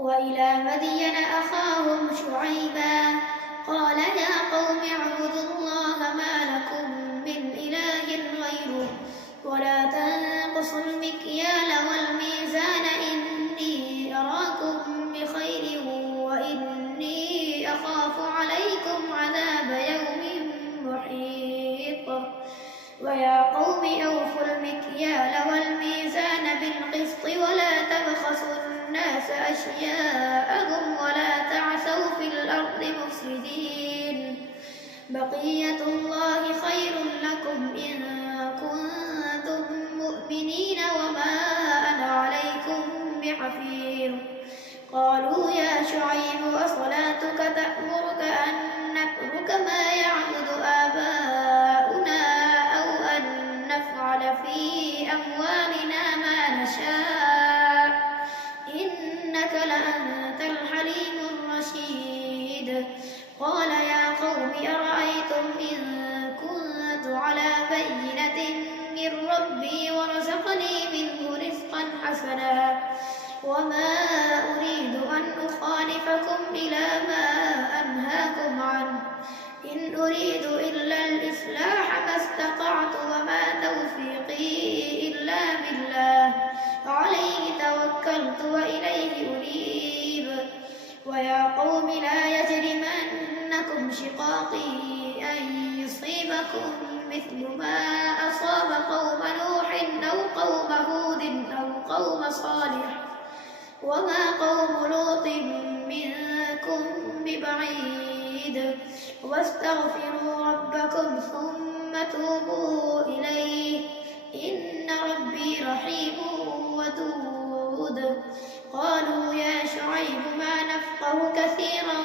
وإلى مدين أخاهم شعيبا قال يا قوم اعبدوا الله ما لكم من إله غيره ولا تنقصوا المكيال والميزان إني أراكم بخير وإني أخاف عليكم عذاب يوم محيط ويا قوم أوفوا المكيال والميزان بالقسط ولا تبخسوا الناس أشياءهم ولا تعثوا في الأرض مفسدين بقية الله خير لكم إن كنتم مؤمنين وما أنا عليكم بحفيظ قالوا يا شعيب أصلاتك تأمرك أن نترك ما يعبد آباؤنا أو أن نفعل في أموالنا ما نشاء إنك لأنت الحليم الرشيد قال يا قوم أرأيتم إن كنت على بينة من ربي ورزقني منه رزقا حسنا وما أريد أن أخالفكم إلى ما أنهاكم عنه إن أريد إلا الإصلاح ما استطعت وما توفيقي إلا بالله عليه توكلت وإليه أنيب ويا قوم لا يجرمنكم شقاقي أن يصيبكم مثل ما أصاب قوم نوح أو قوم هود أو قوم صالح وما قوم لوط منكم ببعيد واستغفروا ربكم ثم توبوا إليه إن ربي رحيم ودود قالوا يا شعيب ما نفقه كثيرا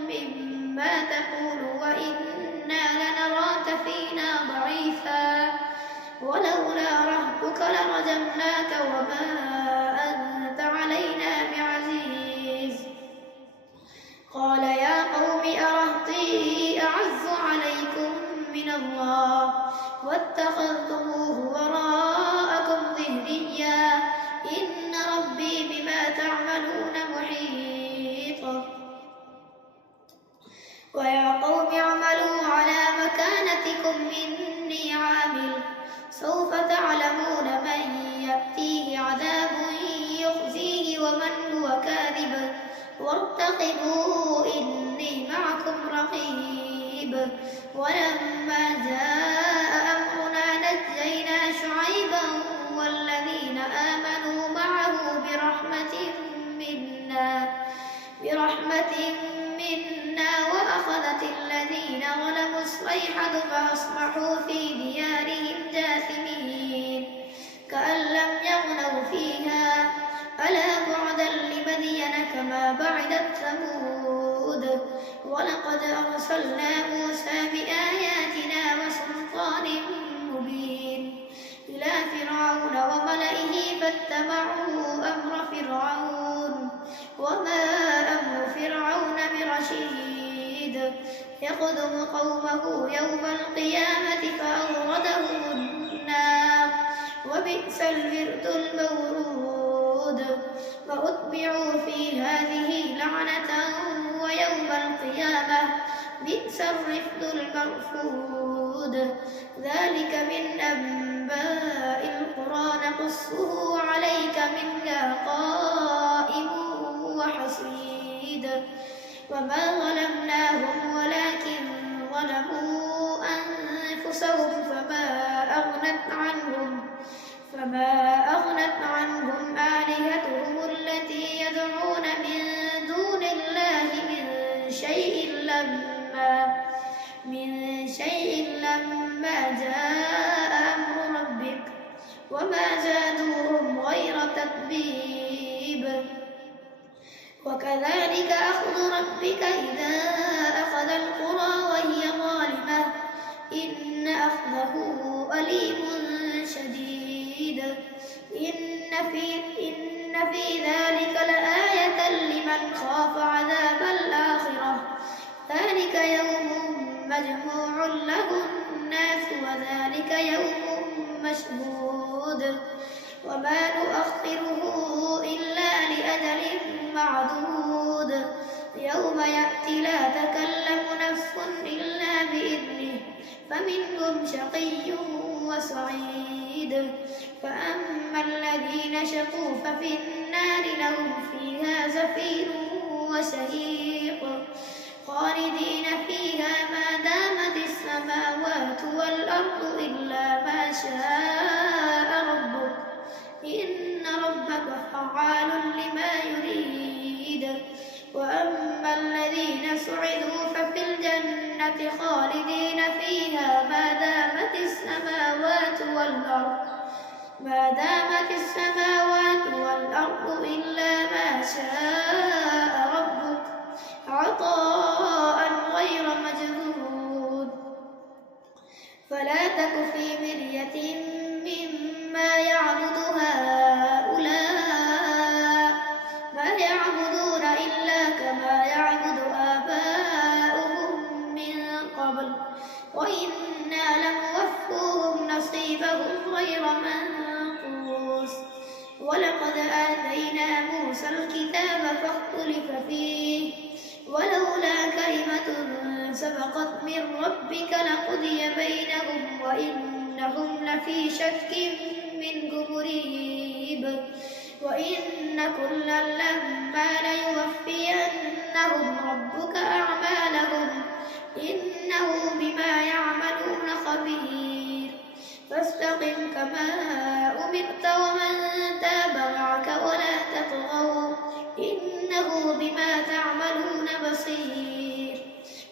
مما تقول وإنا لنراك فينا ضعيفا ولولا رهبك لرجمناك وما أنت علينا بعزيز قال يا قوم أرهطي أعز عليكم من الله واتخذتموه وراءكم ظهريا إن ربي بما تعملون محيط ويا قوم اعملوا على مكانتكم إني عامل سوف تعلمون من يأتيه عذاب يخزيه ومن هو كاذب وارتقبوا إني معكم رقيب ولما جاء أمرنا نجينا شعيبا والذين آمنوا معه برحمة منا وأخذت الذين ظلموا الصيحة فأصبحوا في ديارهم جاثمين كأن لم يغنوا فيها ألا بعدا لمدين كما بعدت ثمود ولقد أرسلنا موسى بآياتنا وسلطان مبين إلى فرعون وملئه فاتبعوا أمر فرعون وما أمر فرعون برشيد يقدم قومه يوم القيامة فأوردهم النار وبئس الورد المورود وأتبعوا في هذه لعنة ويوم القيامة بئس الرفد المرفود ذلك من أنباء القرى نقصه عليك منها قائم وحصيد وما ظلمناهم ولكن ظلموا أنفسهم فما أغنت عنهم آلهتهم التي يدعون من دون الله من شيء لما جاء أمر ربك وما زادوهم غير تتبيب وكذلك أخذ ربك إذا أخذ القرى وهي ظالمة إن أخذه أليم شديد إن في ذلك لآية لمن خاف عذاب الآخرة ذلك يوم مجموع له الناس وذلك يوم مشهود وما نؤخره إلا لأجل معلوم معدود يوم يأتي لا تكلم نفس إلا بإذنه فمنهم شقي وسعيد فأما الذين شقوا ففي النار لهم فيها زفير وشهيق خالدين فيها ما دامت السماوات والأرض إلا ما شاء ربك إن ربك فعال لما يريد وأما الذين سعدوا ففي الجنة خالدين فيها ما دامت السماوات والأرض إلا ما شاء ربك عطاء غير مجذوذ فلا تك في مرية مما يعبد هؤلاء ما يعبدون إلا كما يعبد آباؤهم من قبل وإنا لموفوهم نصيبهم غير منقوص ولقد آتينا موسى الكتاب فاختلف فيه ولولا كلمة سبقت من ربك لقضي بينهم وإنهم لفي شك منه مريب وإن كلا لما ليوفينهم ربك أعمالهم إنه بما يعملون خبير فاستقم كما أمرت ومن تاب معك ولا تطغوا إنه بما تعملون بصير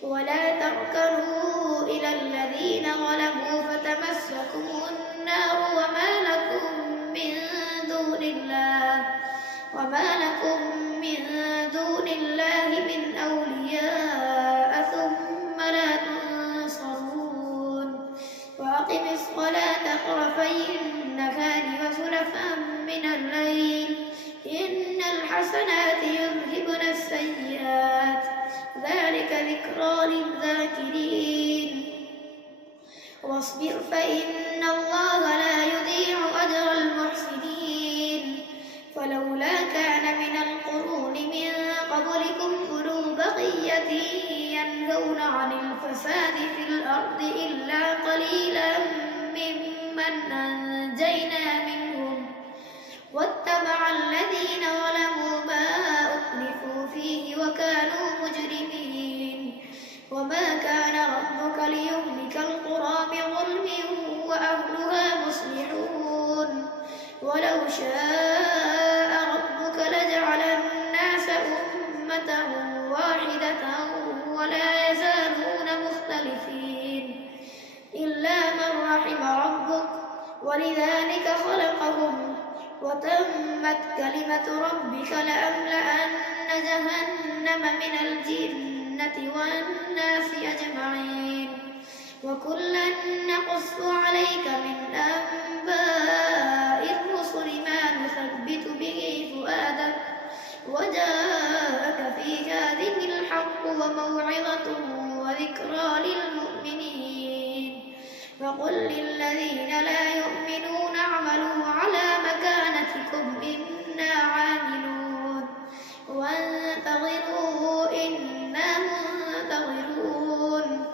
ولا تركنوا إلى الذين ظلموا فتمسكم النار وما لكم من دون الله من أولياء ثم لا تنصرون وأقم الصلاة طرفي النهار وزلفا من الليل إن الحسنات يذهبن السيئات ذلك ذكرى للذاكرين واصبر فإن الله لا يضيع أجر المحسنين فلولا كان من القرون من قبلكم أولو بقية ينهون عن الفساد في الأرض إلا قليلا ممن أنجينا منهم واتبع الذين ظلموا ما أتلفوا فيه وكانوا مجرمين وما كان ربك ليهلك القرى بظلم وأهلها مصلحون ولو شاء ربك لجعل الناس أمة واحدة ولا يزالون مختلفين إلا من رحم ربك ولذلك خلقهم وتمت كلمة ربك لأملأن جهنم من الجنة والناس أجمعين وكلا نقص عليك من أنباء الرسل ما نثبت به فؤادك وجاءك في هذه الحق وموعظة وذكرى للمؤمنين وقل للذين لا يؤمنون اعملوا على مكانتكم إنا عاملون وانتظروا إنا منتظرون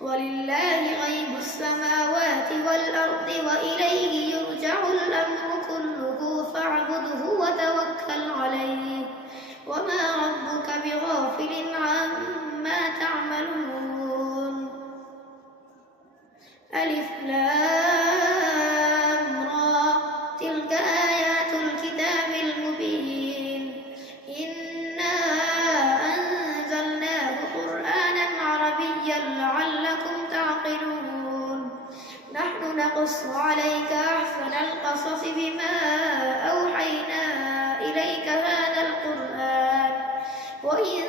ولله غيب السماوات والأرض وإليه يرجع الأمر كله فاعبده وتوكل عليه وما ربك بغافل عما تعملون ألف لام را تلك آيات الكتاب المبين إنا أنزلناه قرآنا عربيا لعلكم تعقلون نحن نقص عليك أحسن القصص بما أوحينا إليك هذا القرآن وإن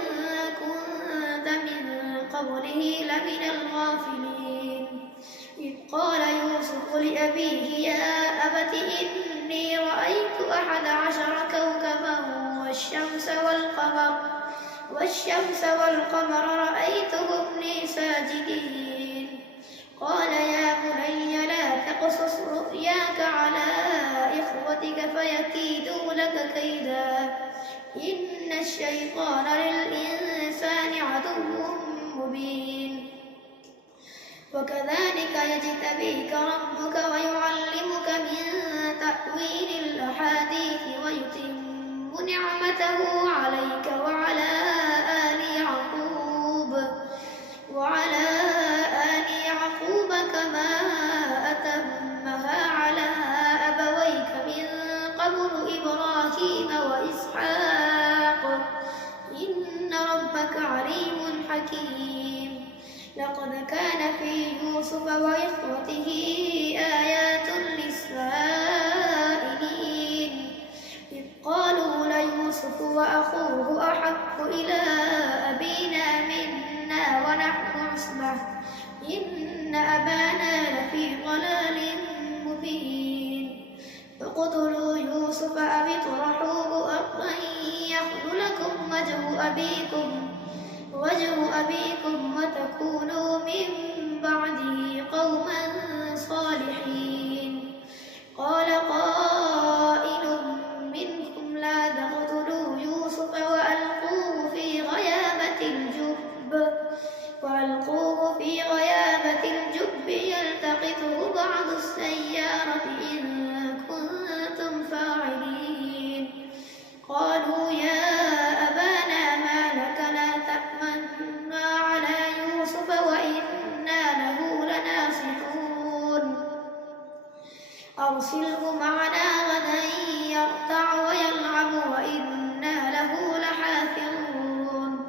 كنت من قبله لمن الغافلين إذ قال يوسف لأبيه يا أبت إني رأيت 11 كوكبا والشمس والقمر رأيتهم لي ساجدين قال يا بني لا تقصص رؤياك على إخوتك فيكيدوا لك كيدا الشيطان للإنسان عدو مبين وكذلك يجتبيك ربك ويعلمك من تأويل الأحاديث ويتم نعمته عليك وعلى آل يعقوب كما أتمها على أبويك من قبل إبراهيم وإسحاق إن ربك عليم حكيم لقد كان في يوسف وإخوته آيات للسائلين إذ قالوا ليوسف وأخوه أحب إلى أبينا منا ونحن عصبة إن أبانا لفي ضلال مبين فاقتلوا يوسف أو اطرحوه أرضا يخل لكم وجه أبيكم وتكونوا من بعده قوما صالحين قال قائل منهم لا تقتلوا يوسف وألقوه في غيابة الجب يلتقطه بعض السيارة إن كنتم فاعلين قالوا يا أبانا ما لك لا تأمنا على يوسف وإنا له لناصحون أرسله معنا غدا يرتع ويلعب وإنا له لحافظون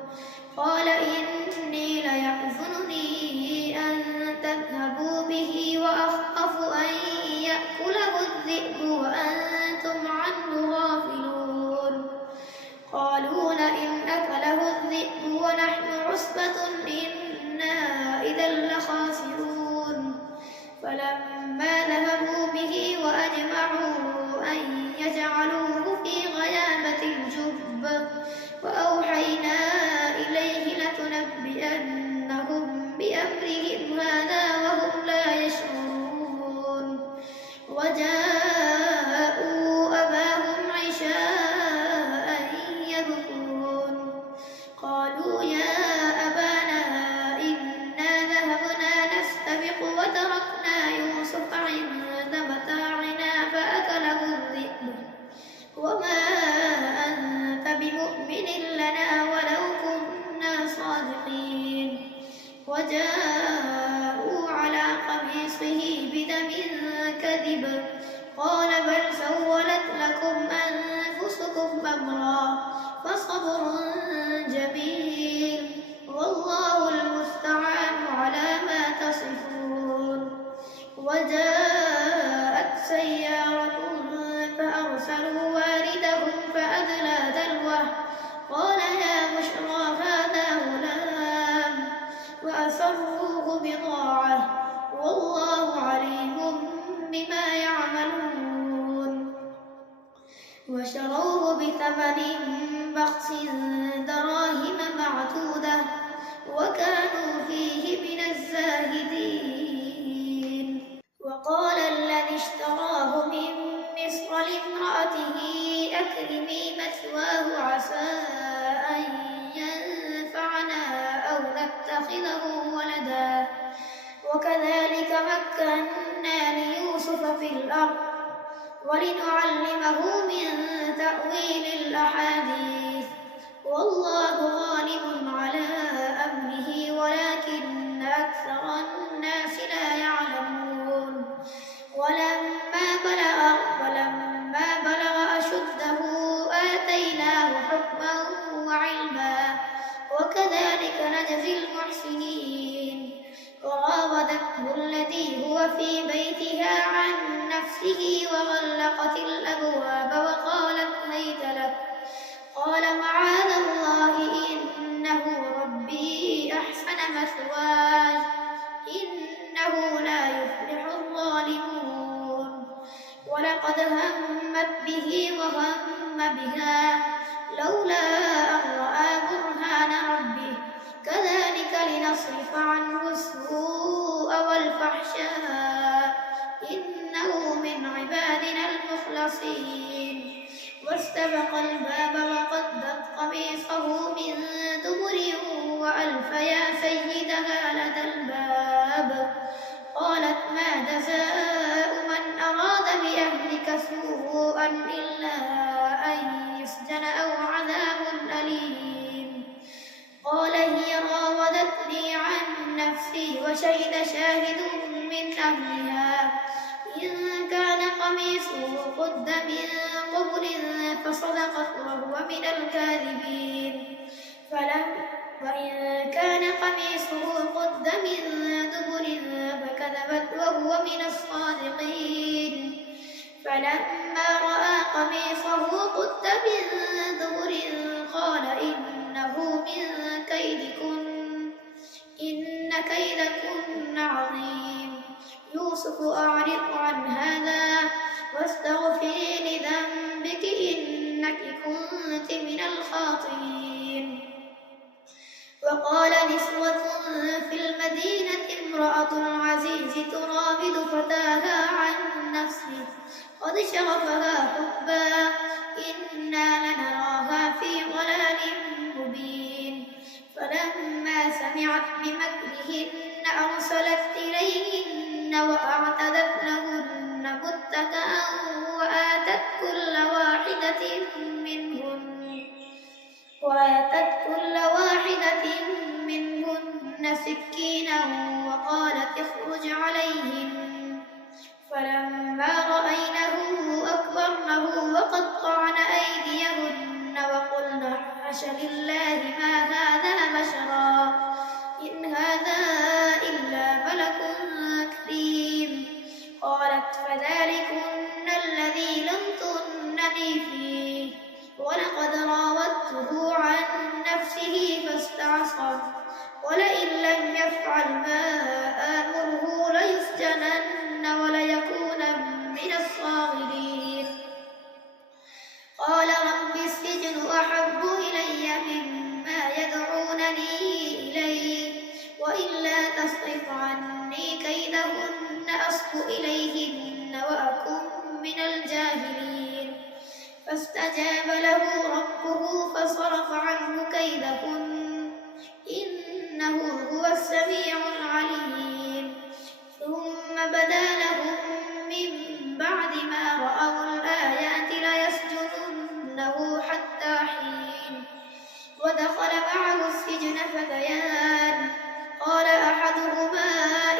قال إني ليحزنني أن تذهبوا به وأخاف أن يأكله الذئب وأنتم عنه غافلون قالوا لئن أكله الذئب ونحن عصبة إنا إذا لخاسرون فلما ذهبوا به وأجمعوا أن يجعلوه في غيابة الجب وأوحينا إليه لتنبئنهم بأمرهم هذا وهم لا يشعرون وجاءوا أباهم عشاء يبكون قالوا يا أبانا إنا ذهبنا نستبق وتركنا يوسف عند متاعنا فأكله الذئب وما أنت بمؤمن لنا ولو كنا صادقين وجاءوا على قميصه بدم كذب قال بل سولت لكم أنفسكم أمرا فصبر جميل والله المستعان على ما تصفون وجاءت سيارة فأرسلوا واردهم فأدلى دلوه قال يا بشرى هذا غلام وأسروه بضاعة والله عليم بما يعملون وشروه بثمن بخس دراهم معدودة وكانوا فيه من الزاهدين وقال الذي اشتراه من مصر لامرأته أكرمي مثواه عسى أن ينفعنا أو نتخذه ولدا وكذلك مكنا ليوسف في الأرض ولنعلمه من تأويل الأحاديث والله غالب على أمره ولكن أكثر الناس لا يعلمون ولما بلغ أشده آتيناه حكما وعلما وكذلك نجزي المحسنين وراودته التي هو في بيتها عن نفسه وغلقت الأبواب وقالت هيت لك قال معاذ الله إنه ربي أحسن مثواي إنه لا يفلح الظالمون ولقد همت به وهم بها لولا أن رأى برهان ربه كذلك لنصرف عنه السوء والفحشاء إنه من عبادنا المخلصين واستبق الباب لها لدى الباب. قالت ما جزاء من أراد بأهلك سوءا إلا أن يسجن أو عذاب أليم. قال هي راودتني عن نفسي وشهد شاهد من أهلها إن كان قميصه قد من قبل فصدقت وهو من الكاذبين. وإن كان قميصه قد من دبر فكذبت وهو من الصادقين. فلما رأى قميصه قد من دبر قال إنه من كيدكن إن كيدكن عظيم. يوسف أعرض عن هذا واستغفري لذنبك إنك كنت من الخاطئين. وقال نسوة في المدينة امرأة العزيز تراود فتاها عن نفسه قد شغفها حبا إنا لنراها في ضلال مبين. فلما سمعت بمكرهن أرسلت إليهن وأعتدت لهن متكئا وآتت كل واحدة منهن سكينا وقالت اخرج عليهن. فلما رأينه أكبرنه وقطعن أيديهن وقلن حاش لله ما هذا بشرا إن هذا إلا ملك كريم. قالت فذلكن الذي لمتنني فيه ولقد راودته عن نفسه فاستعصم ولئن لم يفعل ما آمره ليسجنن وليكونن من الصاغرين. قال رب السجن أحب إلي مما يدعونني إليه وإلا تصرف عني كيدهن أصب إليهن وأكن من الجاهلين. فاستجاب له ربه فصرف عنه كيدهن إنه هو السميع العليم. ثم بدا لهم من بعد ما رأوا الآيات ليسجننه حتى حين. ودخل معه السجن فتيان قال أحدهما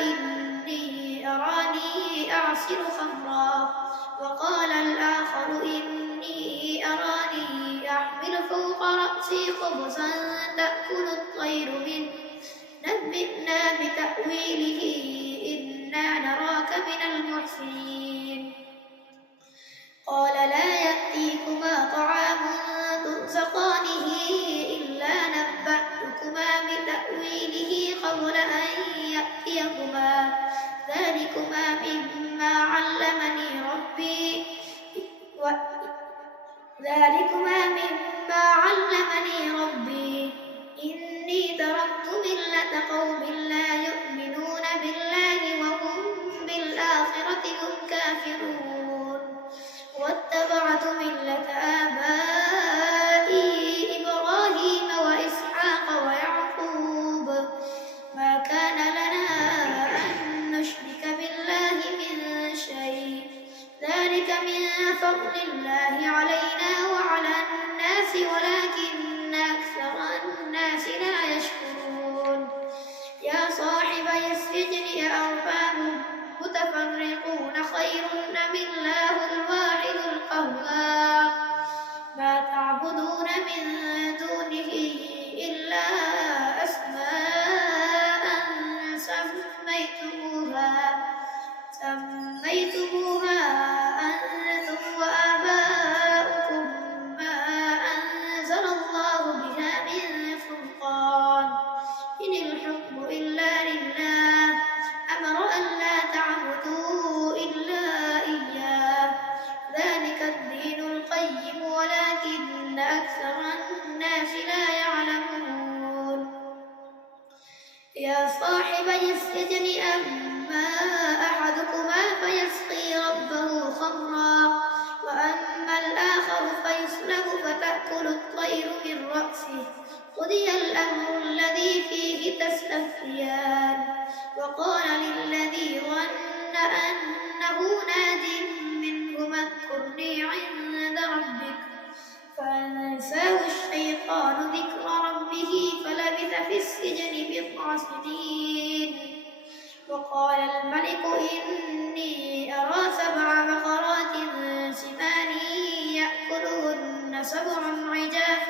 إني أراني أعصر خمرا وقال الآخر إني أراني أحمل فوق رأسي خبزا تأكل الطير منه نبئنا بتأويله إنا نراك من المحسنين. قال لا يأتيكما طعام ترزقانه إلا نبأتكما بتأويله قبل أن يأتيكما ذلكما مما علمني ربي إني تركت ملة قوم لا يؤمنون بالله وهم بالآخرة هم كافرون واتبعت ملة آبائي إبراهيم وإسحاق ويعقوب ما كان لنا أن نشرك بالله من شيء ذلك من فضل الله علينا وعلى الناس ولكن أكثر الناس لا يشكرون. يا صاحبي السجن أأرباب متفرقون خير أم الله الواحد القهار ما تعبدون من دونه إلا أسماء سميتموها أنتم وآباؤكم ما أنزل الله بها من سلطان إن الحكم إلا لله أمر أن لا تعبدوا إلا إياه ذلك الدين القيم ولكن أكثر الناس لا يعلمون. يا صاحبي السجن أما أحدكما فيسقي ربه خمرا وأما الآخر فيصلب فتأكل الطير من رأسه قضي الأمر الذي فيه تستفتيان وقال للذي ظن أنه ناج منهما اذكرني عند ربك فأنساه الشيطان ذكر ربه فلبث في السجن بضع سنين وقال الملك إني أرى 7 بقرات سمان يأكلهن 7 عجاف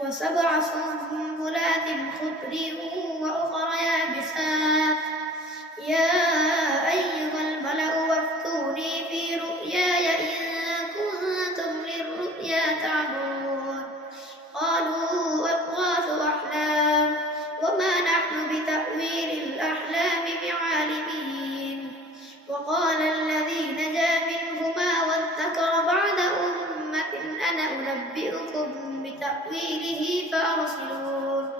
وسبع سنبلات خضر وأخر يابسات يا أيها الملأ وافتوني في رؤياي إن كنتم للرؤيا تعبرون قالوا أضغاث أحلام وما نحن بتأويل الأحلام بعالمين وقال الذي نجا منهما وادكر بعد أمة أنا أنبئكم بتأويله فأرسلون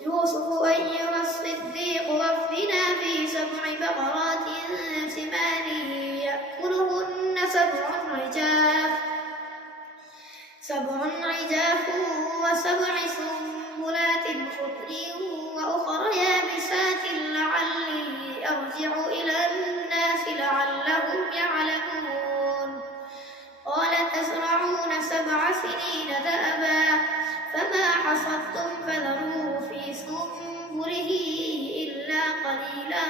يوسف أيها الصديق وافتنا في 7 بقرات سمان يأكلهن 7 عجاف و7 سنبلات خضر وأخر يابسات لعلي أرجع إلى الناس لعلهم يعلمون قال تزرعون 7 سنين دأبا فما حصدتم فذروه في سنبله إلا قليلا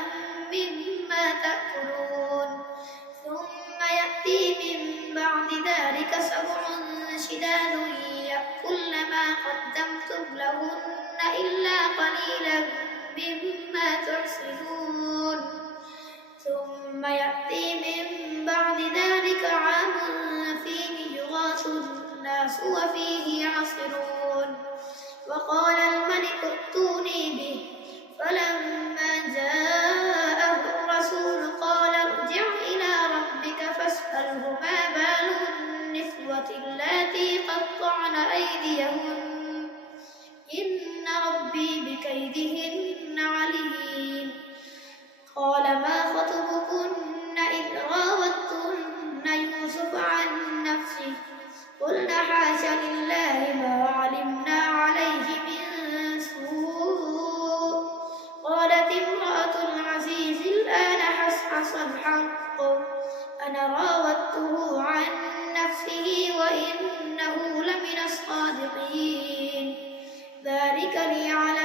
مما تأكلون ثم يأتي من بعد ذلك 7 شداد يأكلن ما قدمتم لهن إلا قليلا مما تحصنون ثم يأتي من بعد ذلك عام فيه يغاث الناس وفيه يعصرون وقال الملك ائتوني به فلما جاءه الرسول قال ارجع إلى ربك فاسأله ما بال النسوة اللاتي قطعن أيديهن إن ربي بكيدهن عليم قال ما خطبكن إذ راوتن يوسف عن نفسه قلنا حاش لله ما علمنا عليه من سوء قالت امرأة العزيز الآن حصحص الحق أنا راودته عن نفسه وإنه لمن الصادقين ذلك ليعلم